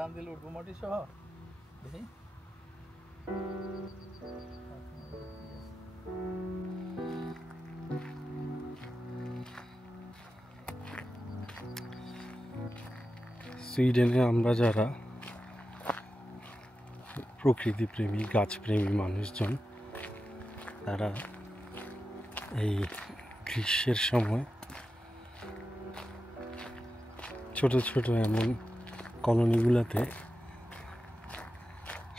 টান দিলে উঠবো মাটি সহ দেখি সুইডেনে আমরা যারা প্রকৃতিপ্রেমী গাছপ্রেমী মানুষজন তারা এই গ্রীষ্মের সময় ছোট ছোট এমন কলোনিগুলোতে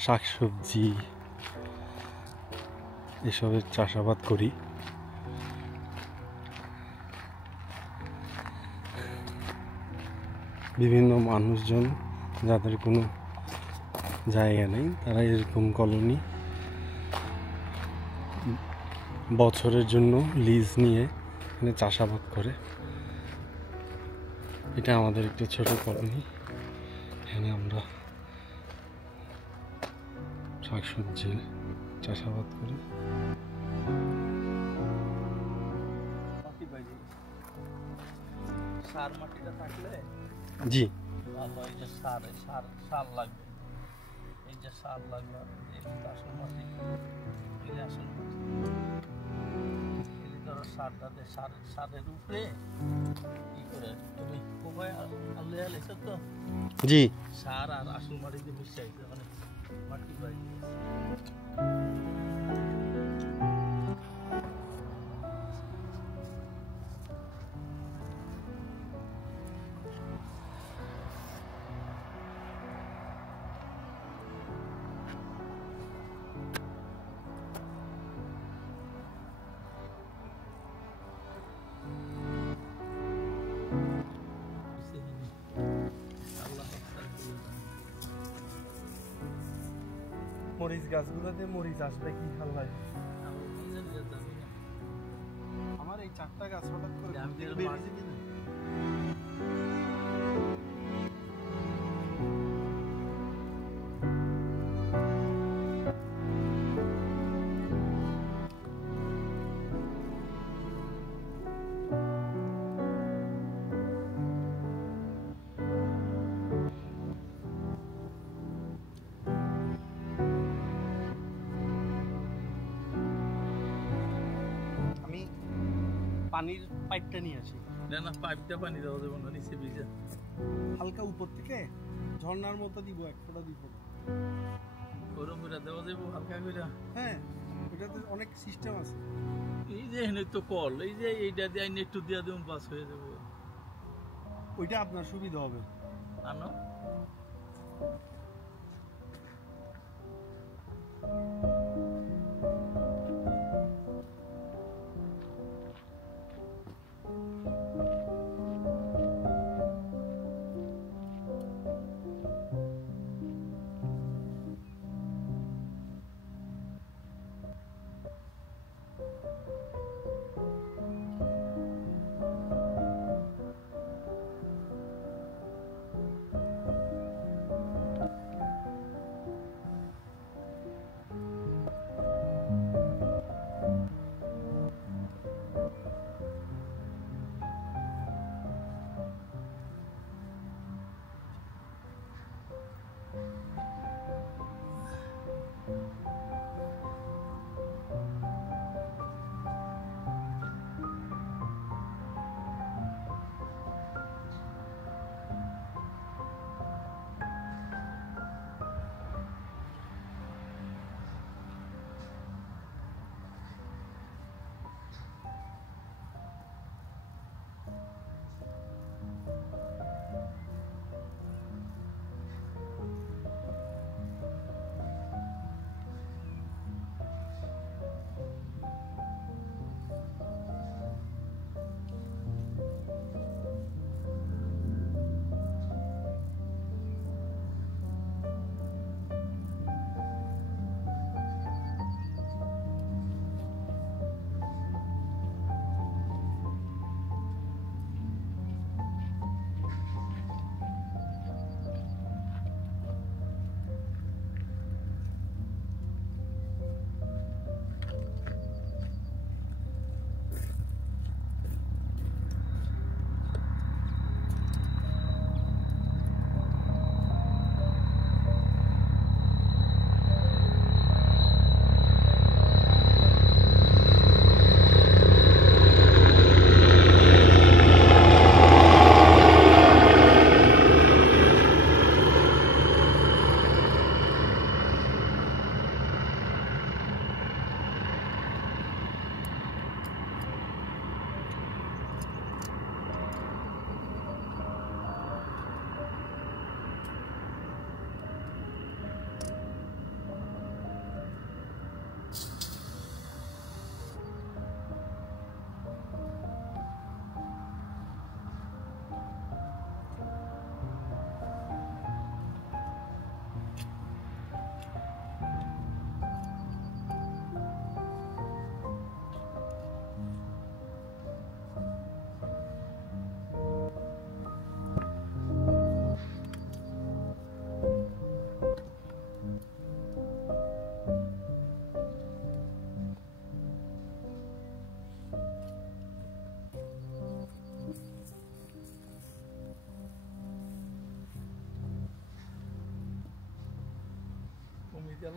শাকসবজি এসবের চাষাবাদ করি। বিভিন্ন মানুষজন যাদের কোনো জায়গা নেই তারা এরকম কলোনি বছরের জন্য লিজ নিয়ে এখানে চাষাবাদ করে। এটা আমাদের একটা ছোট কলোনি, এখানে আমরা শাকসবজি চাষাবাদ করি। সার মাটিটা থাকলে জি ভালো, এই যে সার লাগবে, এই যে সার লাগবে, আসল মাটি আসল মাটি ধরো সারটা সারের উপরে কি করে তুমি কোপায় আলু আলাইছো তো জি সার আর আসল মাটিতে মিশাইছে মানে মাটি পাই। মরিচ গাছগুলোতে মরিচ আসবে কি ভাল লাগে। আমার এই 4টা গাছ হঠাৎ করে বেরিয়েছে কিনা পানির পাইপটা নিয়ে আসি। না পাইপটা পানি দেওয়া যাবে না, নিচে ভিজে হালকা উপর থেকে ঝর্ণার মতো দিব, 1 ফোঁটা 2 ফোঁটা গরম করে দেওয়া যাবে হালকা করে। হ্যাঁ এটাতে অনেক সিস্টেম আছে। এই যে এখানে তো কল, এই যে এইটা দিয়ে একটু দিয়ে দেবো, বাস হয়ে যাবে। ওইটা আপনার সুবিধা হবে। আনো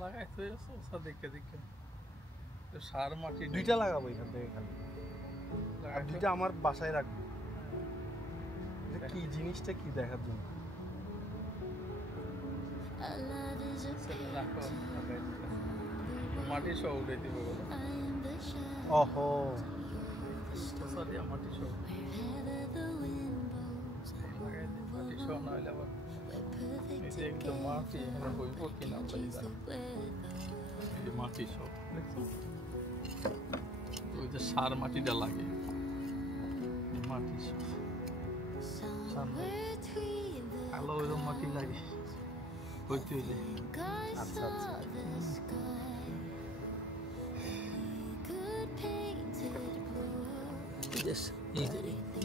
লাগাইতে হয়েছে ওসা দেখে দেখে তো সার মাটি নেই। দুইটা লাগাবো এখান থেকে খালি, আর দুইটা আমার বাসায় রাখবো। এটা কি জিনিসটা কি দেখার জন্য। রাখো, লাগাই দিতে। মাটি সহ উঠে দিবে বলো। ওহো, ওসা দিয়ে মাটি সহ লাগাই দিই, মাটি সহ না হলে আবার এই যে একদম মাটি এখানে বইব কিনা বলি যায়। এই যে মাটি সহ দেখছো, ওই যে সার মাটিটা লাগে, এই মাটি সহ সামনে আলো ওইরকম মাটি লাগে হইতে হইলে। আচ্ছা আচ্ছা,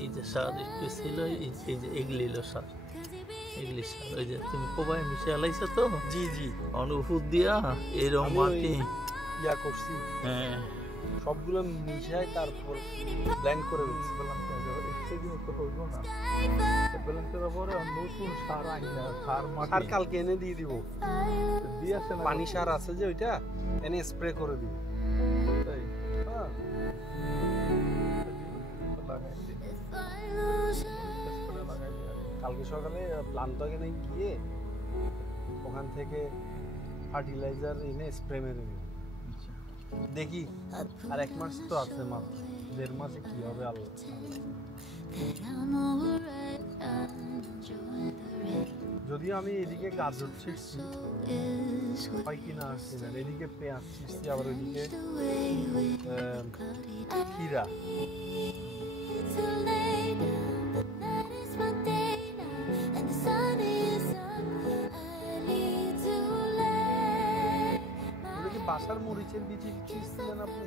এই যে সার একটু ছিল, এই যে এগুলি এলো সার, এগুলি সার ওই যে তুমি কোবায় মিশে আলাইছো তো। জি জি, অনুভূত দিয়া এরকম আমি ওই মাটি। ইয়া করছি, হ্যাঁ সবগুলো মিশাই তারপর ব্লেন্ড করে দিচ্ছি। বললাম তো একটু দিন তো হইব না, বললাম তো পরে নতুন সার আইনা সার সার মাটি কালকে এনে দিয়ে দিব। দিয়েছে না পানি সার আছে যে ওইটা এনে স্প্রে করে দিব। তাই হ্যাঁ, লাগাই দিই, লাগাই দিই। কালকে সকালে প্লান্ট এনে গিয়ে ওখান থেকে ফার্টিলাইজার এনে স্প্রে মেরে দিব। আচ্ছা দেখি আর 1 মাস তো আছে মাত্র, 1.5 মাসে কি হবে আল্লাহ। যদিও আমি এদিকে গাজর ছিঁড়ছি, হয় কিনা আসছে না, এদিকে পেঁয়াজ ছিঁড়ছি, আবার ওইদিকে ক্ষীরা। ওটা কি বাসার মরিচের বীজে ছিঁড়ছিলেন আপনি?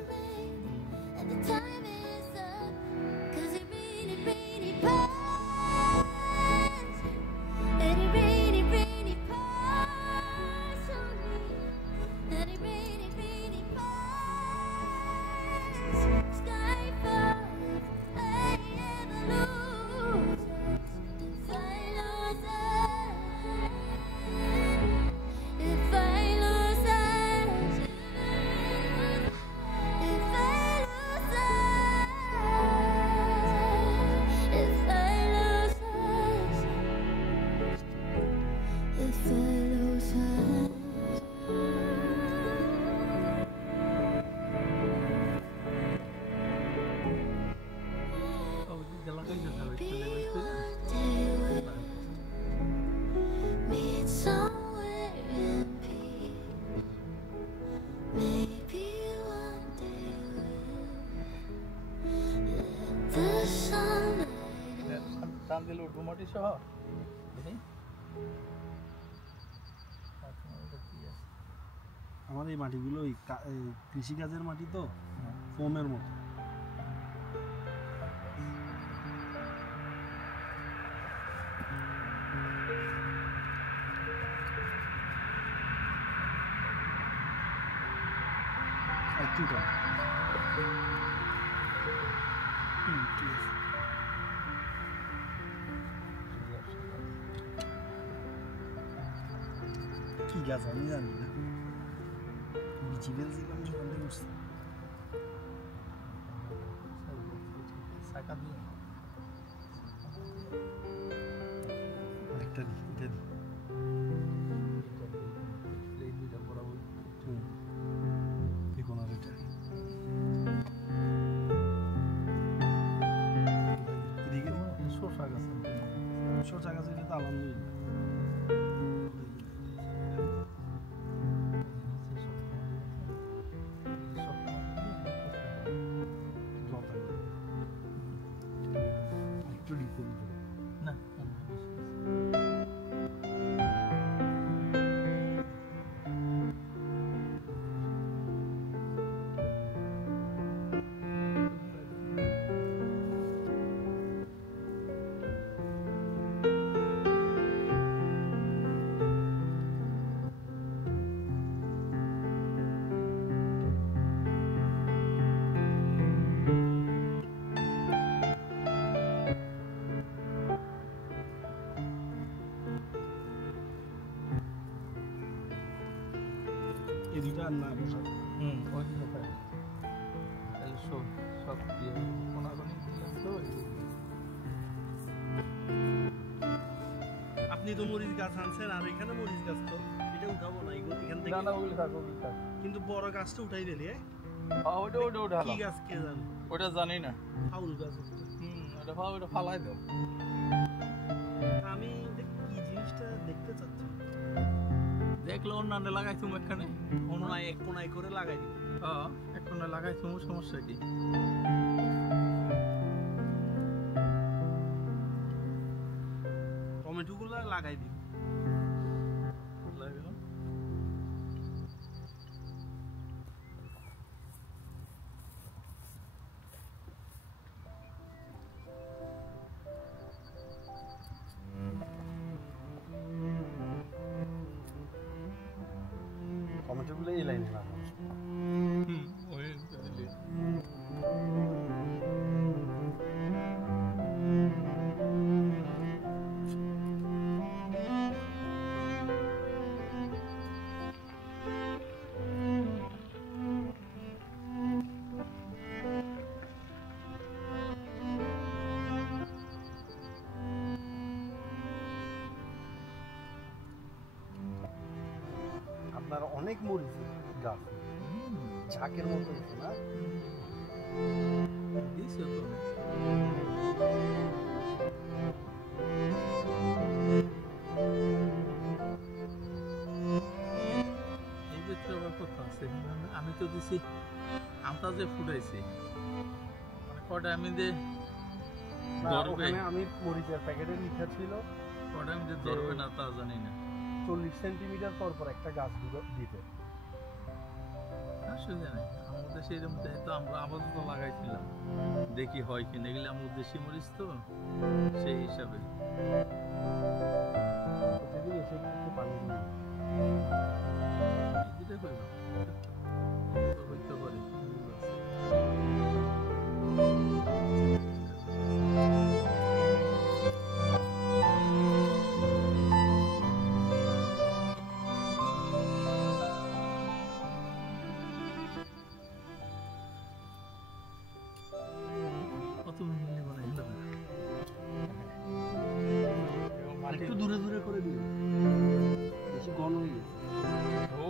লাগাই দিতে হবে একটু লেবেল করে। টান দিলে উঠবো মাটি সহ দেখি। আমার এই মাটিগুলো ওই কৃষিকাজের মাটি তো, ফোমের মতো। একটু কম। ঠিক আছে। কি গাছ আমি জানি না, বিচি ফেলছিলাম যখন উঠছি। শাখা দিয়ে আরেকটা দিই, এটা দিই। এই দুইটা বরাবর দেখুন আর এটা এদিকে শসা গাছ শসা গাছ, এটা তো আলহামদুলিল্লাহ। একটু ডিপ না পারেন না ওই দিকে পারে তাহলে সব দিয়ে কোনাগুনি দিলাম তো আপনি তো মরিচ গাছ আনছেন আর এখানে মরিচ গাছ তো এটা উঠাবো না এখান থেকে দাদা ওগুলো থাক কিন্তু বড় গাছটা উঠাই দিলি ওটা কি গাছ কে জানে ওটা জানি না ফাউল গাছ ওটা ফালাই দাও আমি কি জিনিসটা দেখতে চাচ্ছি দেখলে অন্যান্য লাগাই তুমি এখানে কোনায় এক কোনায় করে লাগাই দিই এক কোনায় লাগাই তুমি সমস্যা কি টমেটোগুলো লাগাই দিই টমেটোগুলো এই লাইনে লাগাবো আপনার অনেক মরিচ গাছ ঝাঁকের মতো হচ্ছে না এই ভিতরে আবার কথা আছে আমি তো দিছি আমটা যে ফুটাইছি মানে কটা আমি যে ধরবে আমি মরিচের প্যাকেটে লিখা ছিল কটা আমি যে ধরবে না তা জানি না 40 সেন্টিমিটার পর পর একটা গাছ দিতে আসলে নাই আমাদের সেই মধ্যে তো আমরা আপাতত লাগাইছিলাম দেখি হয় কিনা এগুলো আমার দেশি মরিচ তো সেই হিসাবে প্রতিদিন এসে একটু পানি দিই দিতে পারবো হইতে পারে একটু দূরে দূরে করে দিই বেশি ঘন হয়ে গেছে ও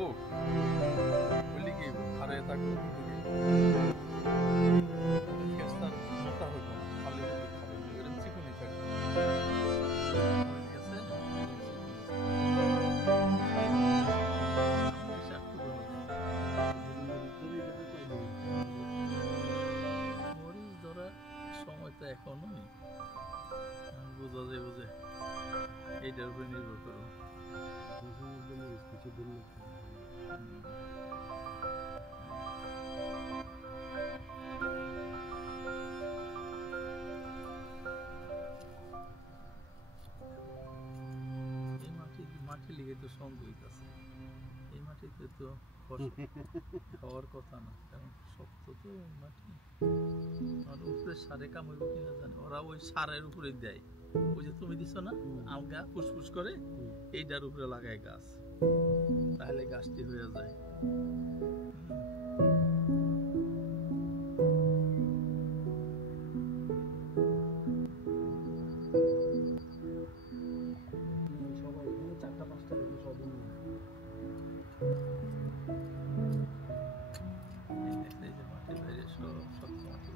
বলি কি আরে তা গ্যাসটার মোটা হইব না খালি খাবে এরকম চিকনই থাকবে মরিচ ধরার সময় তো এখনো নেই বোঝা যায় বুঝে এইটার উপরে নির্ভর করো কিছু দিন এই মাটি লিগে তো সন্দেহ আছে এই মাটিতে তো খাওয়ার কথা না কারণ শক্ত তো মাটি আর উপরে সারে কামড় কিনা জানে ওরা ওই সারের উপরে দেয় ওই যে তুমি দিছো না আলগা ফুসফুস করে এইটার উপরে লাগায় গাছ তাহলে গাছটি হয়ে যায় সবাই এখানে 4টা 5টা করে সব মাটির বাইরে সব শক্ত মাটি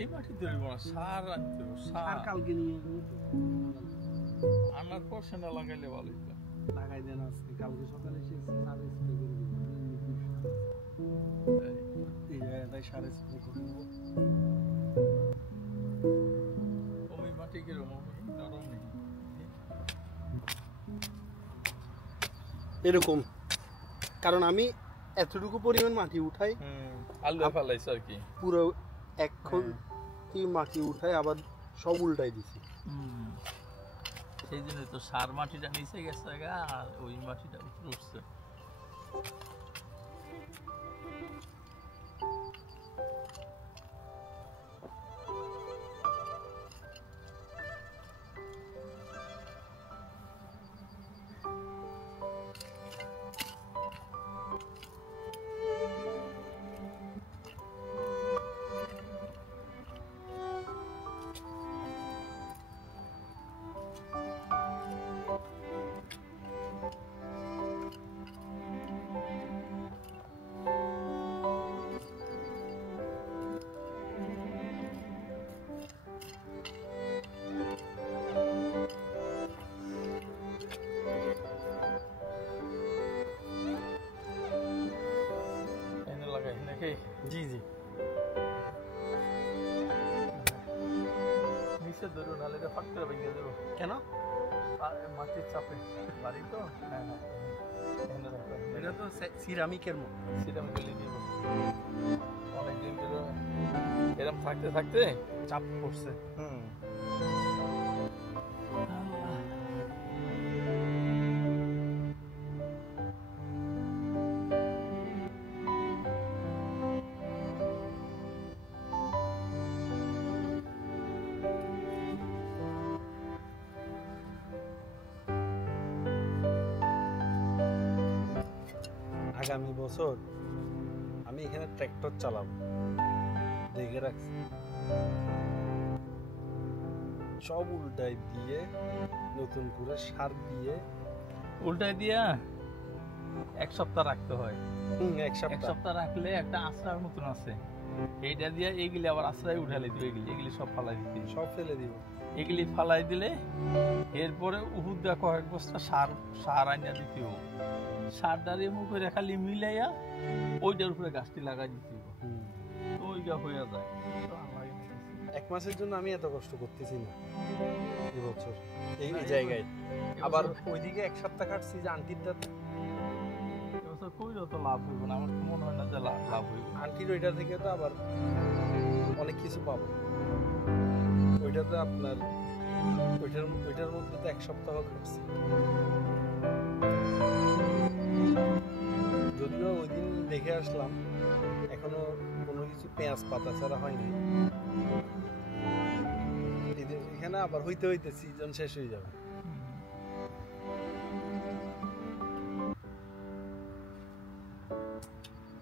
এই মাটি তৈরি করা সার আনতে হবে সার কালকে নিয়ে আনার পর সেটা লাগাইলে ভালো হতো লাগাই দেন আজকে কালকে সকালে এসে সার স্প্রে করে দিবেন তাই সার স্প্রে করে নেবো। ওই মাটি কিরকম নরম নেই এরকম, কারণ আমি এতটুকু পরিমাণ মাটি উঠাই, আলগা ফালাইছ আর কি। পুরো এখন কি মাটি উঠাই আবার সব উল্টাই দিছি। সেই জন্যই তো সার মাটিটা নিচে গেছে গা, আর ওই মাটিটা উপরে উঠছে। এনে লাগাই নাকি? জি জি, নিচে ধরো, নাহলে এটা ফাট করে ভেঙে দেবো। কেন? আর মাটির চাপে বাড়ি তো। হ্যাঁ হ্যাঁ, এনে রাখো। এটা তো সিরামিকের মতো। সিরাম গলি দিব। অনেকদিন ধরে এরম থাকতে থাকতে চাপ পড়ছে। আগামী বছর আমি এখানে ট্র্যাক্টর চালাবো, দেখে রাখছি। সব উল্টাই দিয়ে নতুন করে সার দিয়ে উল্টাই দিয়া এক সপ্তাহ রাখতে হয়। এক এক সপ্তাহ সপ্তাহ রাখলে একটা আশ্রয়ের মতন আছে, এইটা দিয়ে এগুলি আবার আশ্রয় উঠালে দিবে। এগুলি সব ফালাই দিতে, সব ফেলে দিব। এগুলি ফালাই দিলে এরপরে উহুদ দেওয়া কয়েক বস্তা সার আইনা দিতে হবে। সার দাঁড়িয়ে মুখে খালি মিলাইয়া ওইটার উপরে গাছটি লাগাই দিতে হবে। তো ওইটা হয়ে যায়। তো আমার এক মাসের জন্য আমি এত কষ্ট করতেছি না এবছর এই জায়গায়। আবার ওইদিকে এক সপ্তাহ কাটছি যে আন্টিরটাতে। এবছর কইলেও তো লাভ হইব না, আমার তো মনে হয় না যে লাভ হইব। আন্টির ওইটা থেকে তো আবার অনেক কিছু পাবো। ওইটাতে আপনার ওইটার মধ্যে তো এক সপ্তাহ কাটছে। যদিও ওই দিন দেখে আসলাম, এখনো কোনো কিছু পেঁয়াজ পাতা ছাড়া হয়নি। এখানে আবার হইতে হইতে সিজন শেষ হয়ে যাবে।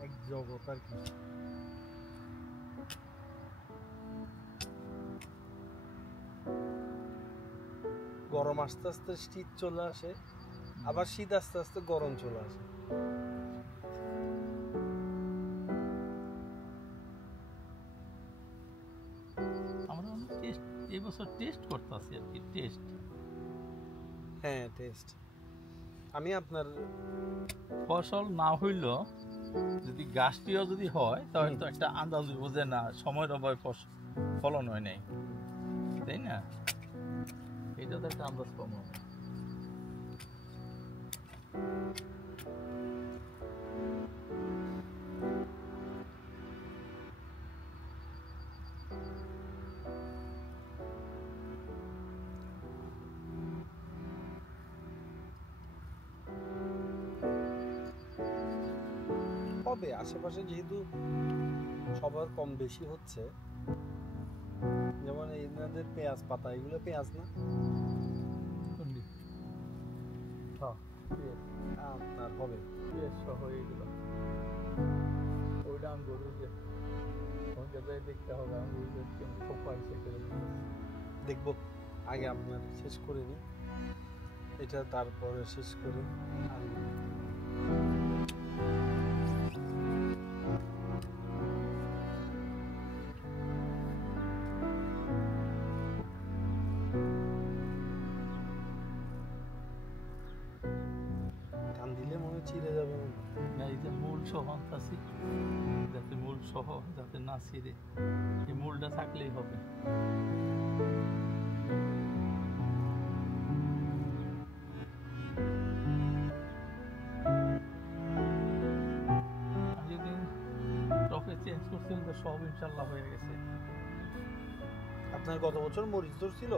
এক জগৎ আর কি। গরম আস্তে আস্তে শীত চলে আসে, আবার শীত আস্তে আস্তে গরম চলে আসে। আমরা এই বছর টেস্ট করতেছি আর কি। টেস্ট, হ্যাঁ টেস্ট। আমি আপনার ফসল না হইল যদি গাছটিও যদি হয় তাহলে তো একটা আন্দাজ হইব যে না সময়ের অভাবে ফলন হয় নাই, তাই না? এটা তো একটা আন্দাজ কম হবে। হবে আশেপাশে, যেহেতু সবার কম বেশি হচ্ছে। যেমন এনাদের পেঁয়াজ পাতা, এগুলো পেঁয়াজ না, আপনার হবে সহ এইগুলো। ওইটা আঙ্গুর যে দেখতে হবে, আঙ্গুর খুব পাইছে। দেখবো, আগে আপনার শেষ করে নি এটা, তারপরে শেষ করে চিড়ে যাবে। এই যে মূল সহ আনতাছি, যাতে মূল সহ যাতে না ছিঁড়ে, এই মূলটা থাকলেই হবে। আমি যেদিন টপে চেঞ্জ করছিলাম তো সব ইনশাল্লাহ হয়ে গেছে। আপনার গত বছর মরিচ ধরছিল?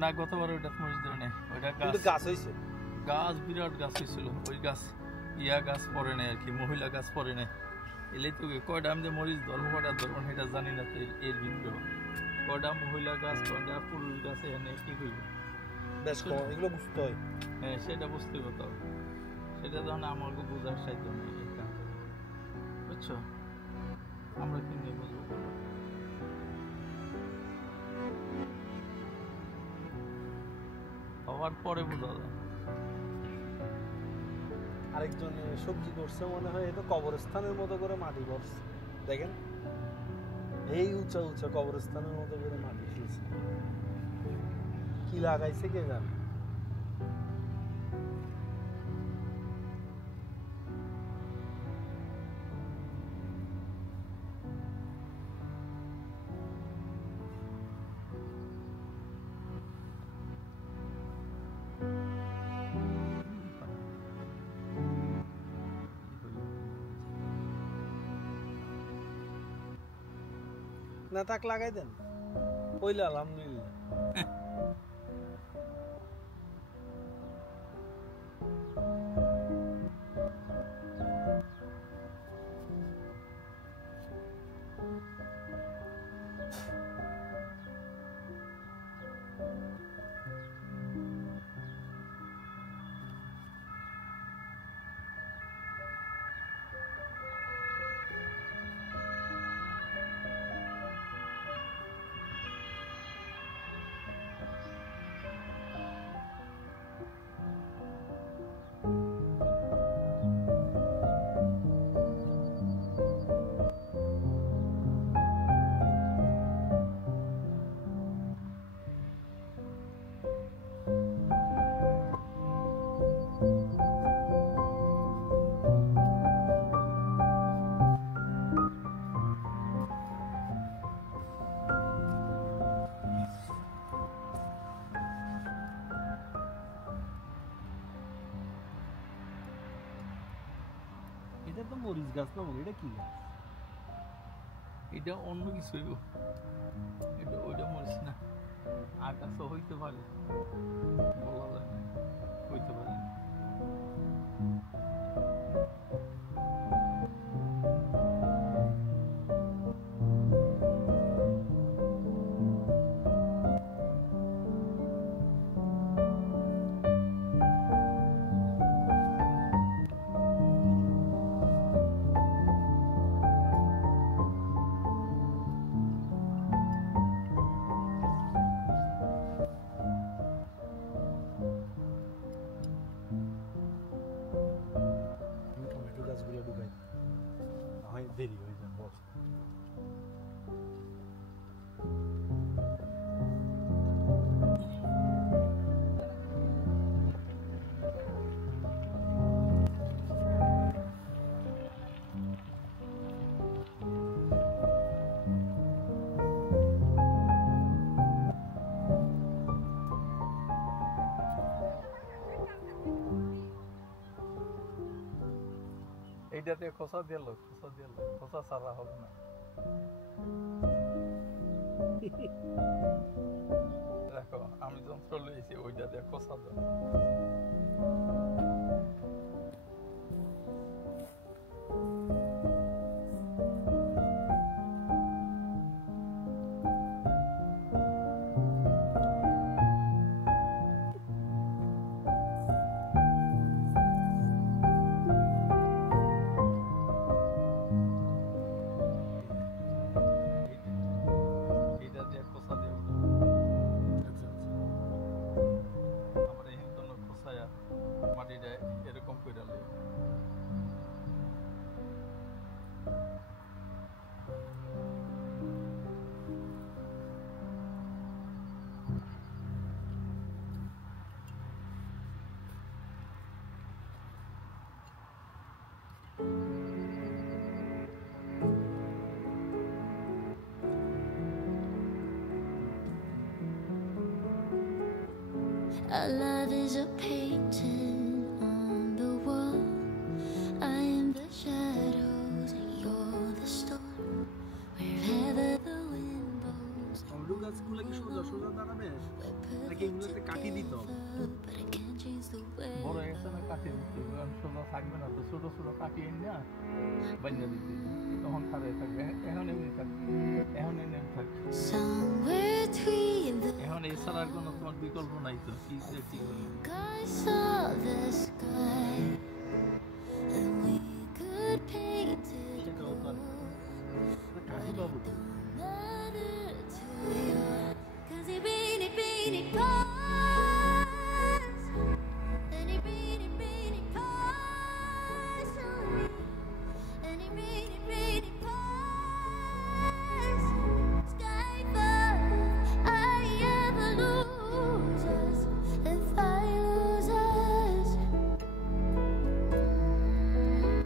না, গতবার ওইটা মরিচ ধরে নেই, ওইটা কিন্তু গাছ হয়েছে। গাছ বিরাট গাছ হয়েছিল। ওই গাছ গাছ পরে নাই আর কি, মহিলা গাছ পরে নাই। এলেই তো কয়টা আমি যে মরিচ ধরবো কয়টা ধরবো সেটা জানি না। তো এর ভিতরে কয়টা মহিলা গাছ কয়টা পুরুষ গাছ এনে কি করবো, বেশ কম, এগুলো বুঝতে হয়। হ্যাঁ সেটা বুঝতে হতো, সেটা তখন আমাকে বোঝার সাধ্য নেই। এটা বুঝছো, আমরা কি নিয়ে বুঝবো বলো? হওয়ার পরে বোঝা যায়। আরেকজন সবজি করছে মনে হয়, এটা কবরস্থানের মতো করে মাটি করছে, দেখেন এই উঁচা উঁচা কবরস্থানের মতো করে মাটি ফেলছে। কি লাগাইছে কে জানে। না তাক লাগাই দেন, পইলে আলহামদুলিল্লাহ। এটা তো মরিচ গাছ না, এটা কি গাছ? এটা অন্য কিছু হইব, এটা ওইটা মরিস না, আকাশও হইতে পারে, বলা যায় না, হইতে পারে। টমেটো গাছগুলো ঢুকাই হয়, দেরি হয়ে যাবে বস। এইটাতে খোসা দিল, খোসা ছাড়া হবে না। দেখো আমি যন্ত্র লইছি, ওইটা দিয়ে খোসা দাও। এইটা দিয়ে খোসা দিয়ে উঠো। আমরা এই খোসায়া মাটিটা এরকম Our love is a painting on the wall. I am the shadows and you're the storm. Wherever the wind blows, tomato গাছগুলো কি সোজা সোজা দাঁড়াবে নাকি এগুলোতে কাটি দিতে হবে? but I can't change the way. বড় হয়ে গেছে না, কাটিয়ে দিতে হবে। কারণ সোজা থাকবে না তো, ছোট ছোট কাটিয়ে না বানিয়ে দিতে হবে। তখন খারাপ থাকবে। এখন এমনি থাকবে, এখন এমনি থাকবে। Somewhere between the এখন এছাড়া আর কোনো তোমার বিকল্প নাই তো, কি যে কি করবে। I saw the sky and we could paint it সেটাও পারে। gold. কাটি পাবো তো। Matter to you, 'cause he beat it past, and he beat it past on me, and he beat it past. Skyfall, I ever lose us if I lose us.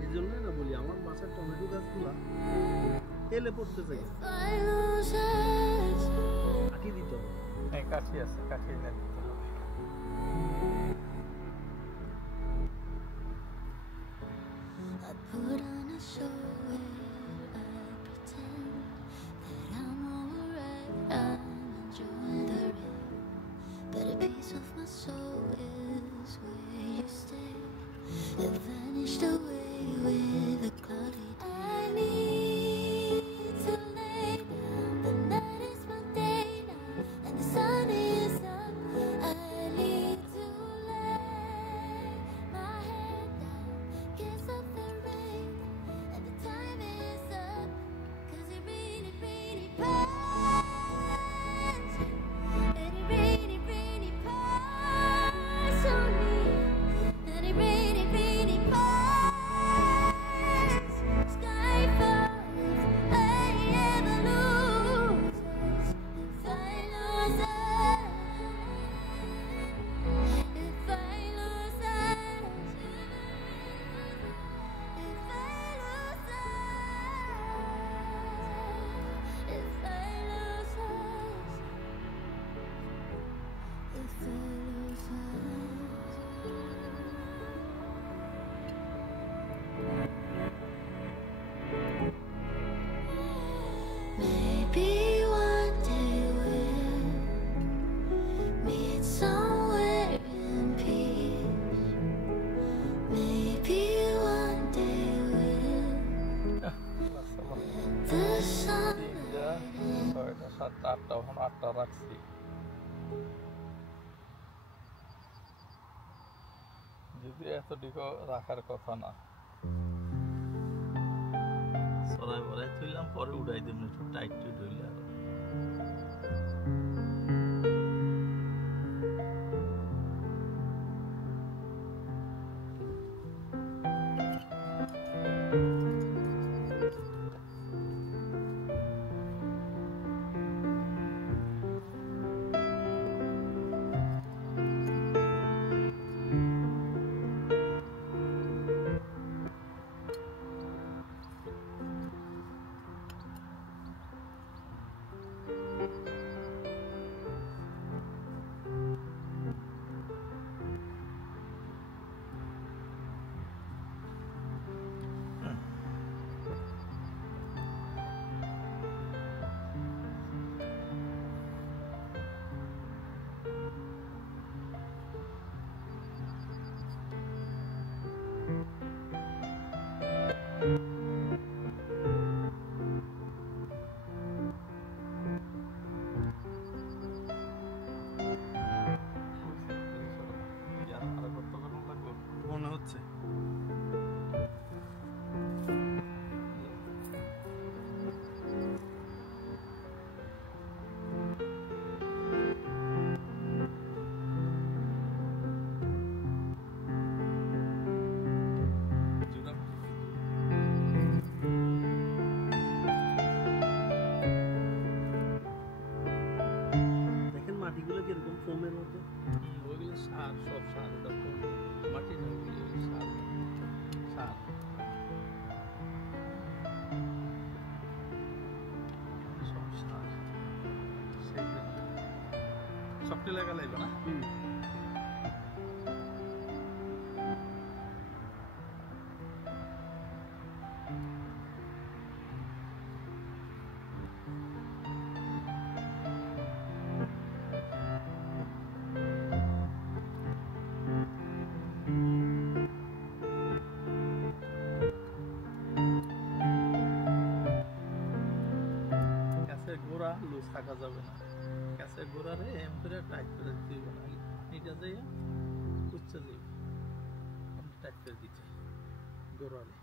এই জন্যই না বলি আমার বাসার টমেটো গাছগুলা তেলে পড়তেছে কেন? If I lose us. কাটি দিতে হবে। হ্যাঁ, কাঠি আছে, কাঠি এনে দিতে হবে। I put on a show where I pretend that I'm alright, I'm enjoying the rain, but a piece of my soul is where you stay. It vanished away with a cloudy day. I need to lay down, the night is my day now, and the sun is up. I need to lay my head down, kiss up the rain, and the time is up, 'cause it really past, and it really past on me, and it really past. Skyfall, if I ever lose us, if I lose us, if I lose us, if I lose us, if I lose us, if I lose us. Maybe one day we'll meet somewhere in peace. Maybe one day we'll the sun. 3টা, 6টা, 7টা, 8টা, এখন 8টা রাখছি। যদি এতটুকু রাখার কথা না, সরাই বরাই তুললাম, পরে উড়াই দেব, একটু টাইট টুইট হইলে আরো। মনে হচ্ছে দেখেন মাটিগুলো কিরকম ফোমের মতো। ওইগুলো সার, সব সার, ওটা মাটি না, ওগুলো সার, সার। সব সার, সেই জন্য সবটি লাগা লাগবে না। থাকা যাবে না, গাছের গোড়ারে এম করে টাইট করে দিতে হবে না, এটা যাইয়া কুচ্চা যাবে, টাইট করে দিতে গোড়ারে।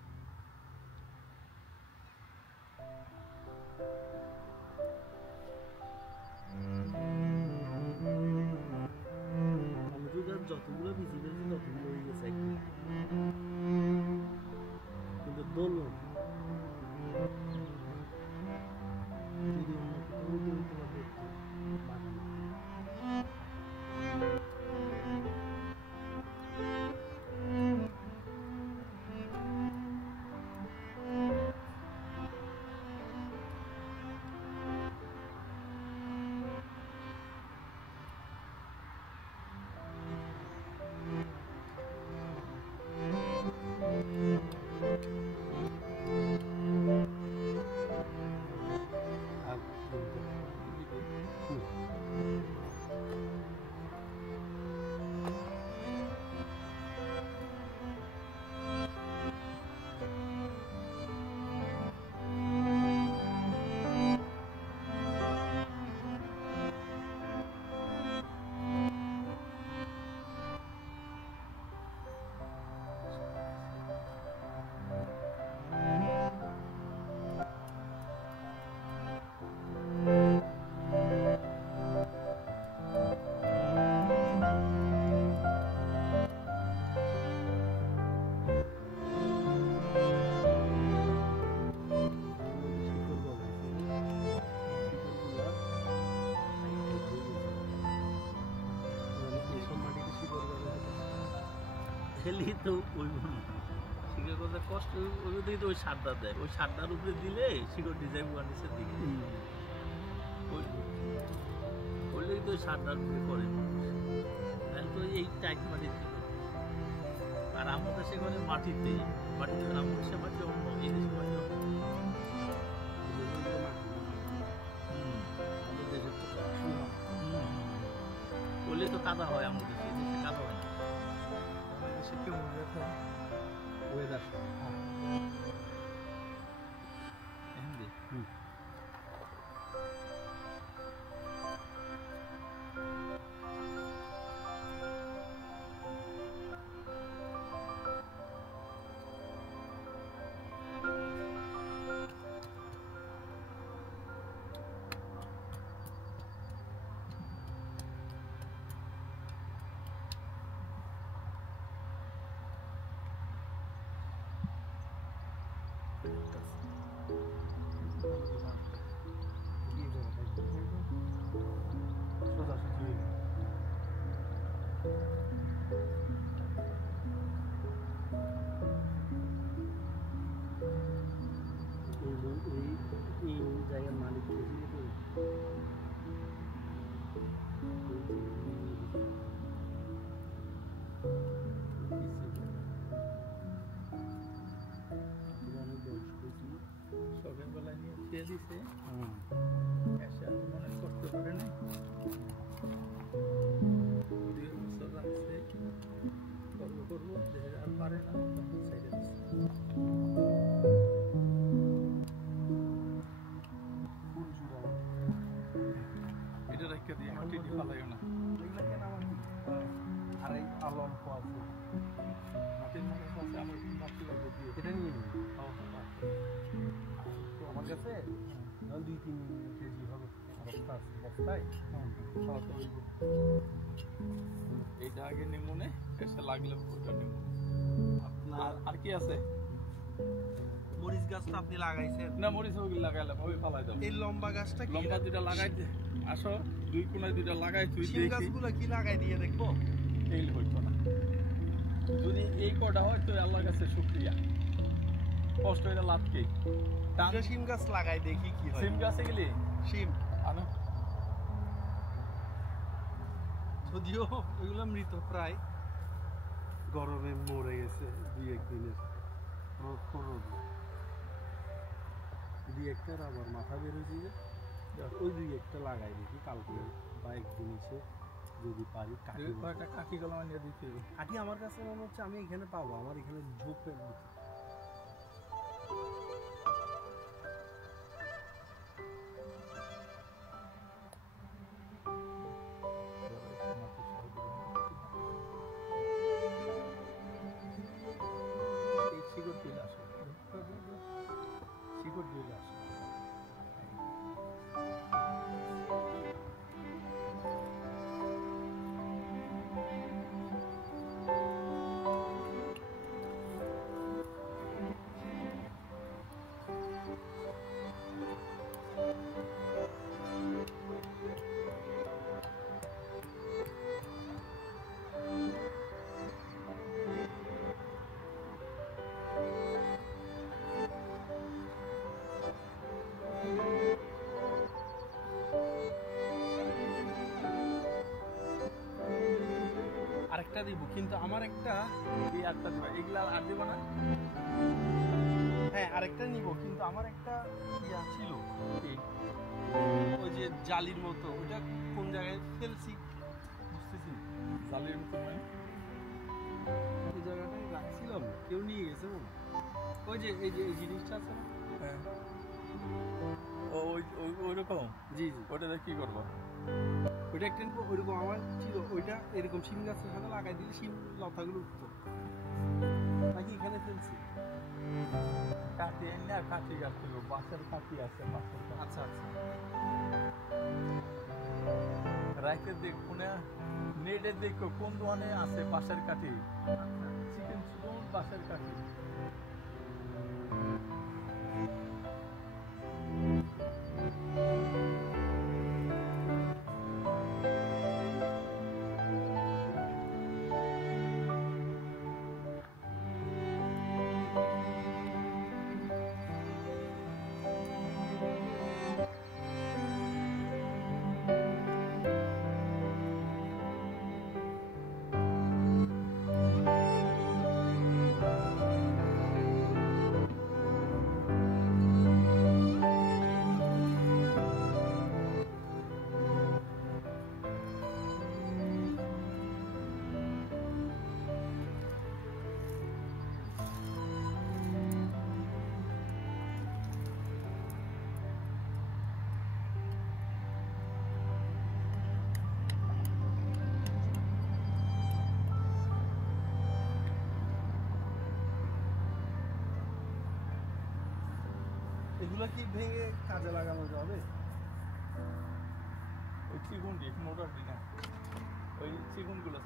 আমি তো যতগুলো বিজি পেয়েছি ততগুলো হয়ে গেছে কিন্তু দোলন যদি অন্য কোথাও দৌড়তে পারবে একটু বাড়ানো। আর হেলি তো ওই শিকার করতে কষ্ট, ওই দিকে তো ওই সারটা দেয়, ওই সারটার উপরে দিলে শিকড় ডিজাইন নিচের দিকে ওই লেগে তো ওই সারটার উপরে করে তাহলে তো এই টাইট মাটি ছিল। আর আমাদের সেখানে মাটিতে আমাদের সে মাটি অন্য, এই দেশে মাটি অন্য। আমাদের দেশের তো বললে তো কাদা হয়, আমাদের দেশে কাদা হয় না। আমাদের দেশে কেমন ব্যথা ওয়েদার হিন্দি এই জায়গার মালিক শখের বেলায় নিয়ে খেয়ে দিছে, এসে আর মনে করতে পারে না। 2 বছর রাখছে, করবো দেখে আর পারে না, তখন ছেড়ে দিচ্ছে। এটা রেখে দিয়ে মাটি দিয়ে পালাইও না, আর এই আলো অল্প আছে মাটির মনে আছে আমার মাটি লাগবে দিয়ে এটা নিয়ে নিই আমার কাছে 2-3 কেজি হবে বস্তায় খাওয়াতে হইব। এইটা আগে নিমুনে, এসে লাগলে ওটা নিমুনে। আর আর কি আছে? মরিচ গাছ তো আপনি লাগাইছেন না মরিচ ওগুলো লাগাইলাম, ওই ফালাই দাও। এই লম্বা গাছটা কি লম্বা দুটা লাগাই দে, আসো 2 কোণায় 2টা লাগাই তুই শিম দেখি। গাছগুলো কি লাগাই দিয়ে দেখবো এই হইতো না, যদি এই কটা হয় তো আল্লাহর কাছে শুকরিয়া, কষ্ট এটা লাভ কি? টান শিম গাছ লাগাই দেখি কি হয় সিম গাছে গেলি শিম আনো, যদিও এগুলো মৃত প্রায় গরমে মরে গেছে 2-1 দিনের রোদ 2-1টার আবার মাথা বের হয়েছে যে ওই 2-1টা লাগাই দেখি কালকে বা একদিন এসে যদি পারি কয়েকটা কাকি কলম নিয়ে দিতে হবে। কাঠি আমার কাছে মনে হচ্ছে আমি এখানে পাবো, আমার এখানে ঝোপের আরেকটা দিব, কিন্তু আমার একটা এই একটা দিবা, এগুলা আর দিব না। হ্যাঁ আরেকটা নিব, কিন্তু আমার একটা ইয়া ছিল এই ওই যে জালির মতো, ওইটা কোন জায়গায় ফেলছি বুঝতেছি না। জালের মতো মানে এই জায়গাটায় রাখছিলাম, কেউ নিয়ে গেছে মনে হয়। ওই যে এই জিনিসটা আছে না? হ্যাঁ ওই রকম। জি জি, ওটাতে কি করবো? ওইটা একটা ওইরকম আমার ছিল, ওইটা এরকম শিম গাছের সাথে লাগাই দিলে শিম লতাগুলো উঠতো নাকি এখানে ফেলছি। কাঠি এনে আর কাঠি গাছ করবো, বাঁশের কাঠি আছে, বাঁশের কাঠি। আচ্ছা আচ্ছা, রাইতে দেখবো না, নেটে দেখো কোন দোকানে আছে বাঁশের কাঠি, চিকেন সুদন বাঁশের কাঠি। এগুলো কি ভেঙে কাজে লাগানো যাবে? ওই চিকুন দিস মোটর দিনা, ওই চিকুনগুলো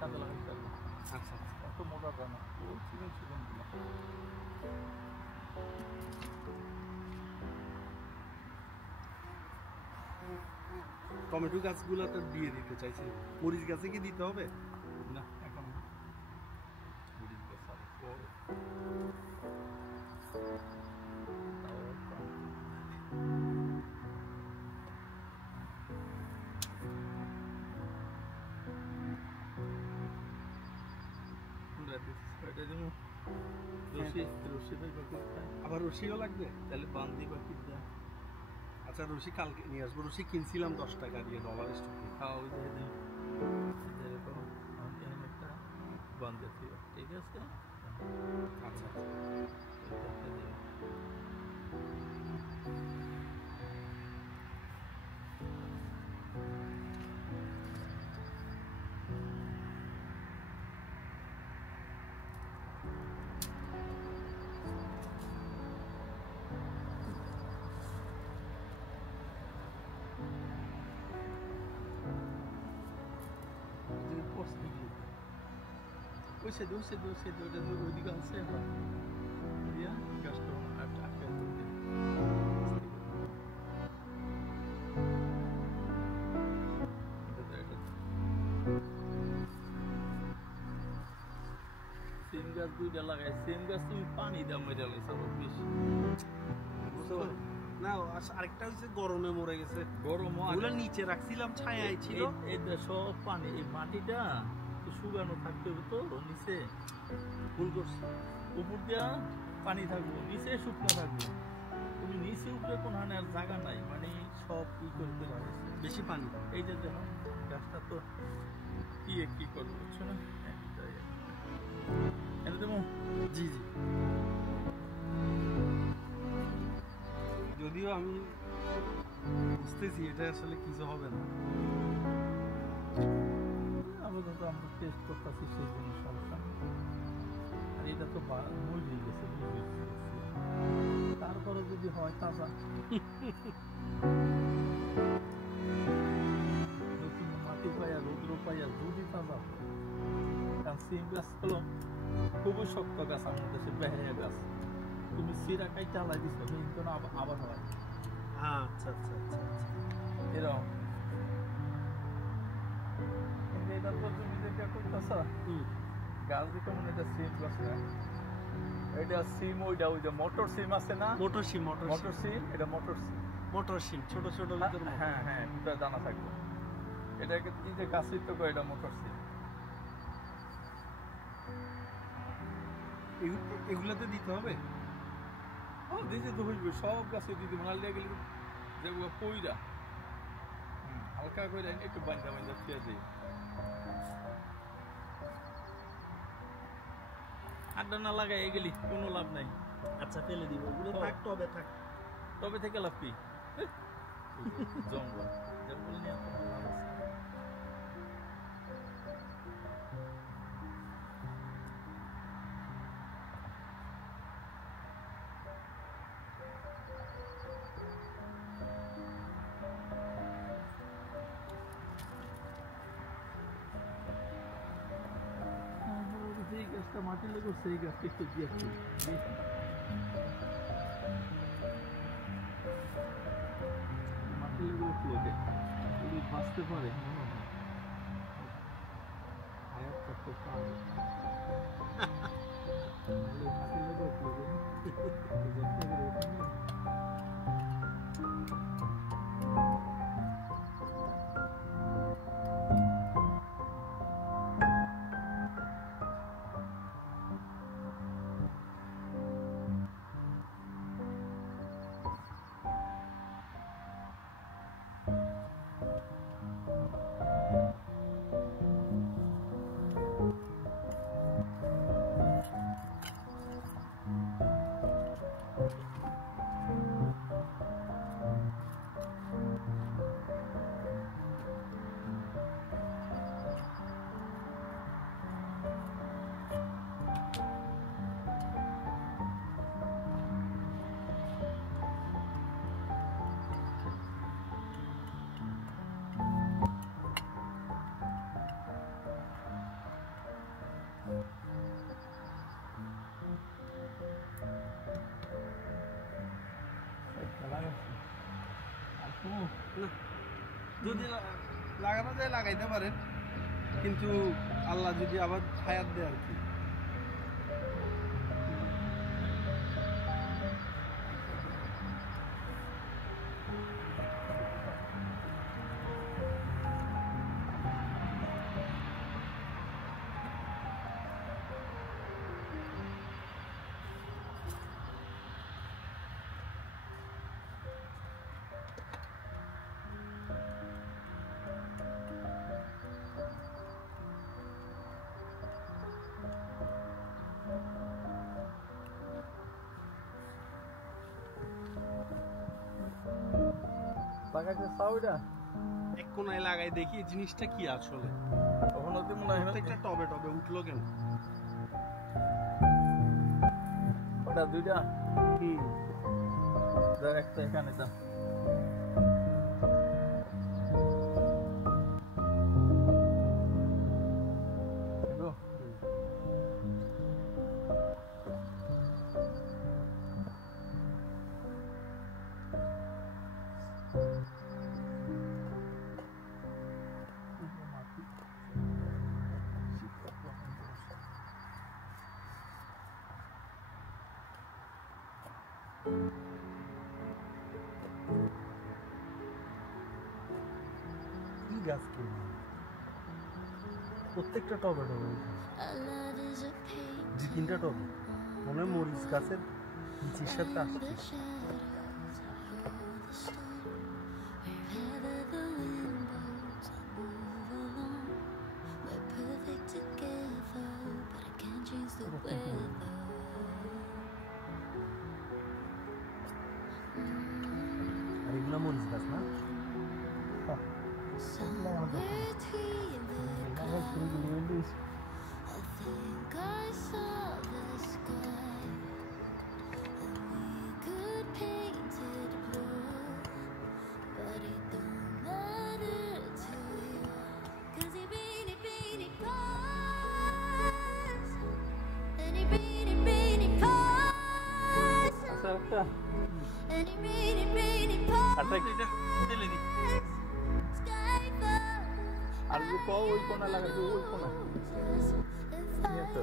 কাজে লাগাতে পারবো। আচ্ছা অত মোটর না, ওই চিকুনগুলো। টমেটো গাছগুলো তো দিয়ে দিতে চাইছি, মরিচ গাছে কি দিতে হবে? না এখন মরিচ গাছ আর পরে। তাও একটা এটা যেমন রশি ভাই বাকি আবার রশিও লাগবে? তাহলে বান্দি বাকি দেয়। আচ্ছা রশি কালকে নিয়ে আসবো। রশি কিনছিলাম 10 টাকা দিয়ে ডলার স্টোরে। খাওয়া ওই দেখে দিই যেরকম আমি এখানে একটা বান্ধে ছিল, ঠিক আছে। আচ্ছা এটা একটা দিই। ওইদিকে আছে দিয়া গাছটা আটকে সিম গাছ দুইটা লাগাই, সিম গাছ তুমি পানি দাম মেরে লাগাইছো বেশি, বুঝতে পারো? না আরেকটা হচ্ছে গরমে মরে গেছে, গরম ওগুলো নিচে রাখছিলাম, ছায়ায় ছিল। এই সব পানি, এই মাটিটা তো শুকানো থাকতে হবে তো নিচে, ভুল করছি। উপর দিয়া পানি থাকবো, নিচে শুকনো থাকবো। তুমি নিচে উপরে কোন হানে আর জায়গা নাই, মানে সব কি করতে পারে বেশি পানি। এই যে দেখো গাছটা তো কি করবো, বুঝছো না? এটা দেবো। জি জি, যদিও আমি বুঝতেছি এটা আসলে কিছু হবে না। আপাতত আমরা টেস্ট করতেছি, সেই জন্য সমস্যা নেই। আর এটা তো মরে গেছে, তারপরে যদি হয় তাজা নতুন মাটি পাইয়া রৌদ্র পাইয়া যদি তাজা হয়। কারণ সিম গাছ হলো খুবই শক্ত গাছ, আমাদের দেশে বেহায়া গাছ। তুমি সিরা কাই চালাই দিছো, কিন্তু আবার হয় আচ্ছা আচ্ছা আচ্ছা এরকম। এটা তো তুমি যেটা করতেছ গাছ দিতে মনে এটা সিম গাছ না, এটা সিম, ওইটা ওই যে মোটর সিম আছে না, মোটর সিম, মোটর সিম, এটা মোটর সিম, মোটর সিম ছোট ছোট ভিতর। হ্যাঁ হ্যাঁ, দুটা দানা থাকবে। এটাকে এই যে গাছের তো কয়টা মোটর ছিল এগুলাতে দিতে হবে। ও দিতে তো হইবে সব গাছে দিতে মাল দিয়ে গেলে যেগুলো কইরা হালকা করে একটু বান্ধা বান্ধা ফিরে দিই আড্ডা না লাগাই গেলি কোনো লাভ নাই আচ্ছা ফেলে দিব, ওগুলো ও। থাক টবে থাক। তবে থেকে লাভ কি জঙ্গল জঙ্গল নিয়ে তোমার লাভ আছে যেই গাছটা মাটির লেগে সেই গাছটা একটু দিয়ে মাটির লেগে উঠলো যদি বাঁচতে পারে মনে হয় হায়াত থাকতে পারে মাটির লেগে উঠলো যত্ন করে উঠলো যদি লাগানো যায় লাগাইতে পারেন, কিন্তু আল্লাহ যদি আবার হায়াত দেয় আর কি। লাগাইতে চাউটা এক কোনায় লাগাই দেখি এই জিনিসটা কি আসলে। তখন ওতে মনে হয় প্রত্যেকটা টবে টবে উঠলো কেন? ওটা দুইটা ধর একটা এখানে দাও কি গাছ কিনবো? প্রত্যেকটা টবে টবে দুই তিনটা টবে মনে হয় মরিচ গাছের নিচের সাথে আসছে। আর এগুলা মরিচ গাছ না? একটা আর যে পাও ওই কোনা লাগাইছে ওই কোনা নিয়ে তো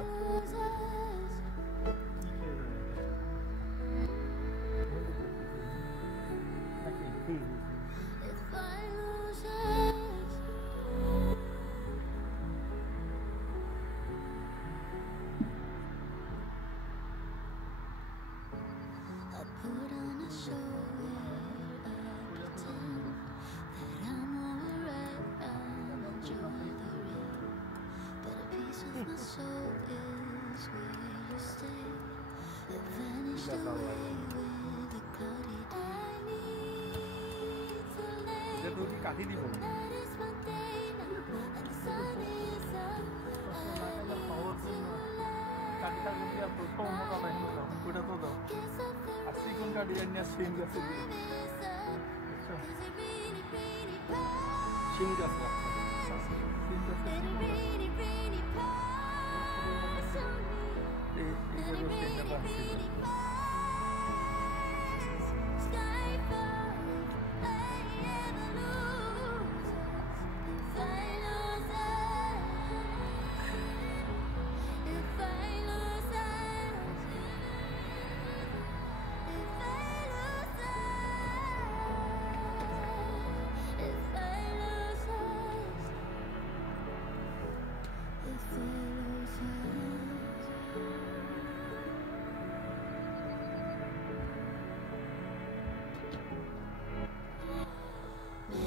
my soul is where you stay. It vanished away with the cloudy day. I need to এটা তো কি কাটি দিব না That is my day now, and the sun is up. কাটি কাটি দিয়া প্রথম মোটা লাইন হলো ওটা তো দাও Kiss up the আর চিকন কাটি নিয়ে সিন গেছে দিয়ে sun is up. Cause it really, really শিং গাছ রাখছে সিন গেছে It really, really pours on me. এই It এইগুলো really, সিনটা বাঁচছিল really pours. Sky falling, I never lose. If I lose eyes, if I lose eyes, if I lose eyes, if I lose eyes, if I lose eyes.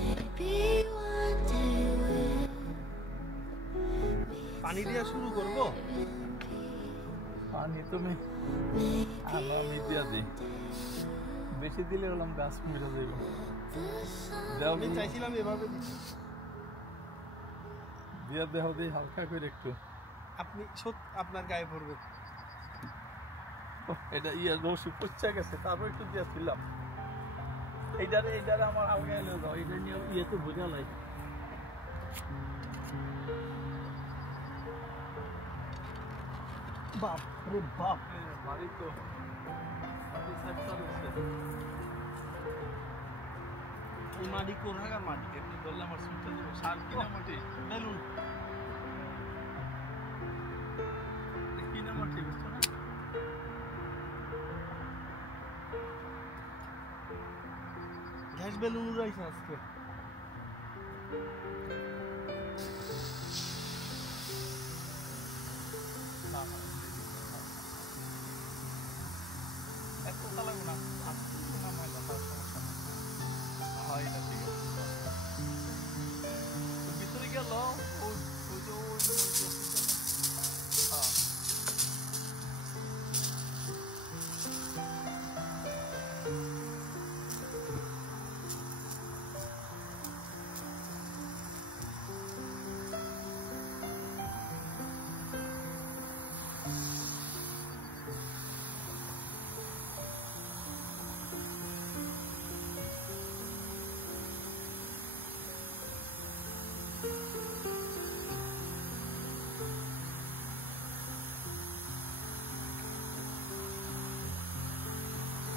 Maybe one day we'll পানি দিয়া শুরু করব পানি তুমি আমি দিয়া দিই বেশি দিলে হলাম গাছ মরে যাইব দেও আমি চাইছিলাম এভাবে দিতে দিয়া দেহ দিই হালকা করে একটু আপনি আপনার গায়ে পড়বে এটা ইয়ে রসি পচা গেছে তারপর একটু দিয়া ছিলাম এইটারে আমার আগে এলো দাও এটা নিয়ে ইয়ে তো বোঝা নাই বাপ রে বাপ বাড়ি তো বাড়ি সাইডটা রয়েছে এই মাটি কোথাকার মাটি এমনি ধরলে আমার সুইটটা দেবো সার কিনা মাটি বেলুন কিনা মাটি বুঝছো না গ্যাস বেলুন উড়াইছে আজকে না এক কথা লাগবে না আজকে না ময়লা তার সমস্যা না হয় এটা ঠিক আছে তো ভিতরে গেল ওই যে হ্যাঁ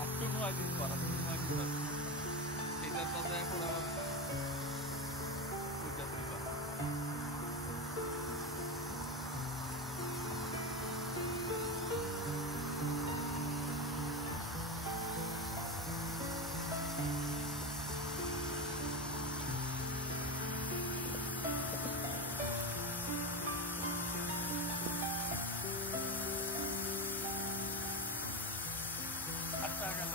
আজকে নয় দিন করা এটা তো এখন আবার ওইটা পরিবার আচ্ছা গেল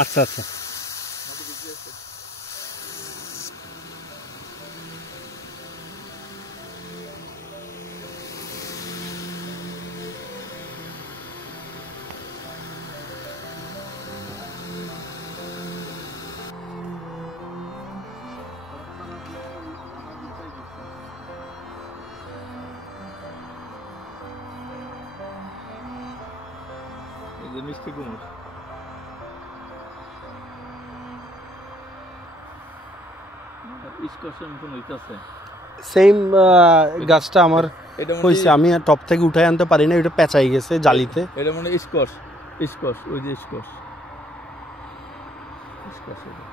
আচ্ছা আচ্ছা মাটি ভিজে আছে। এই যে মিষ্টি কুমড়, স্কোয়াশের মতন হইতাছে। সেম গাছটা আমার এটা মনে হয়েছে, হয়- আমি টপ থেকে উঠাই আনতে পারি না, এটা পেঁচাই গেছে জালিতে। এটা মনে হয় স্কোয়াশ, স্কোয়াশ, ওই যে স্কোয়াশ, স্কোয়াশ এটা।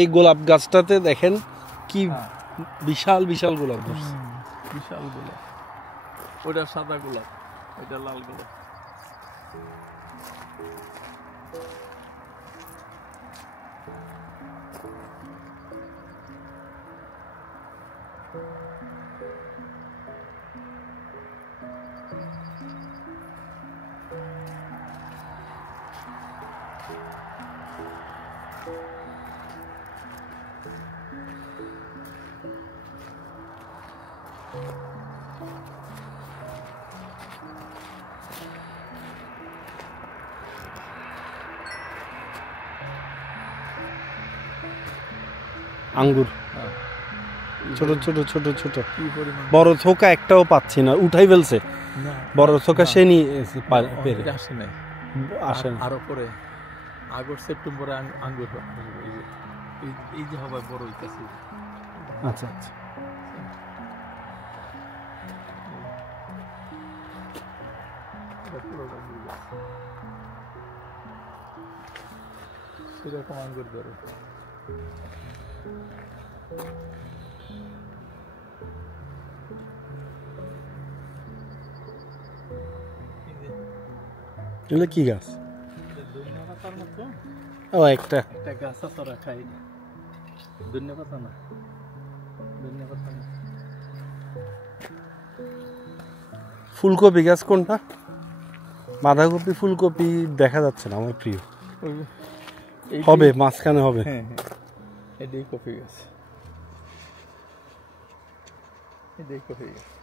এই গোলাপ গাছটাতে দেখেন কি হ্যাঁ। বিশাল বিশাল গোলাপ ধরছে। বিশাল গোলাপ, ওটা সাদা গোলাপ, এটা লাল গোলাপ। আঙ্গুর হ্যাঁ, ছোট ছোট ছোট ছোট, কি পরিমাণ বড় থোকা একটাও পাচ্ছি না, উঠাই ফেলছে না, বড় থোকা, না, সে নিয়ে পেরে এটা আসে নাই, আসে না। আরো পরে আগস্ট সেপ্টেম্বরে আঙ্গুর আসবে। এই যে হবে বড় হইতাছে। আচ্ছা আচ্ছা, এটা পুরোটা আঙ্গুর গাছ। সেরকম আঙ্গুর ধরে। এই যে, এগুলো কি গাছ? এটা ধনিয়া পাতার মতো ও একটা একটা গাছ আছে, ওরা খাই না। ধনিয়া পাতা না, ধনিয়া পাতা না। ফুলকপি গাছ কোনটা? বাঁধাকপি ফুলকপি দেখা যাচ্ছে না আমার প্রিয়। হবে মাঝখানে হবে। হ্যাঁ হ্যাঁ, এটাই কফি গাছ, এটাই কফি গাছ।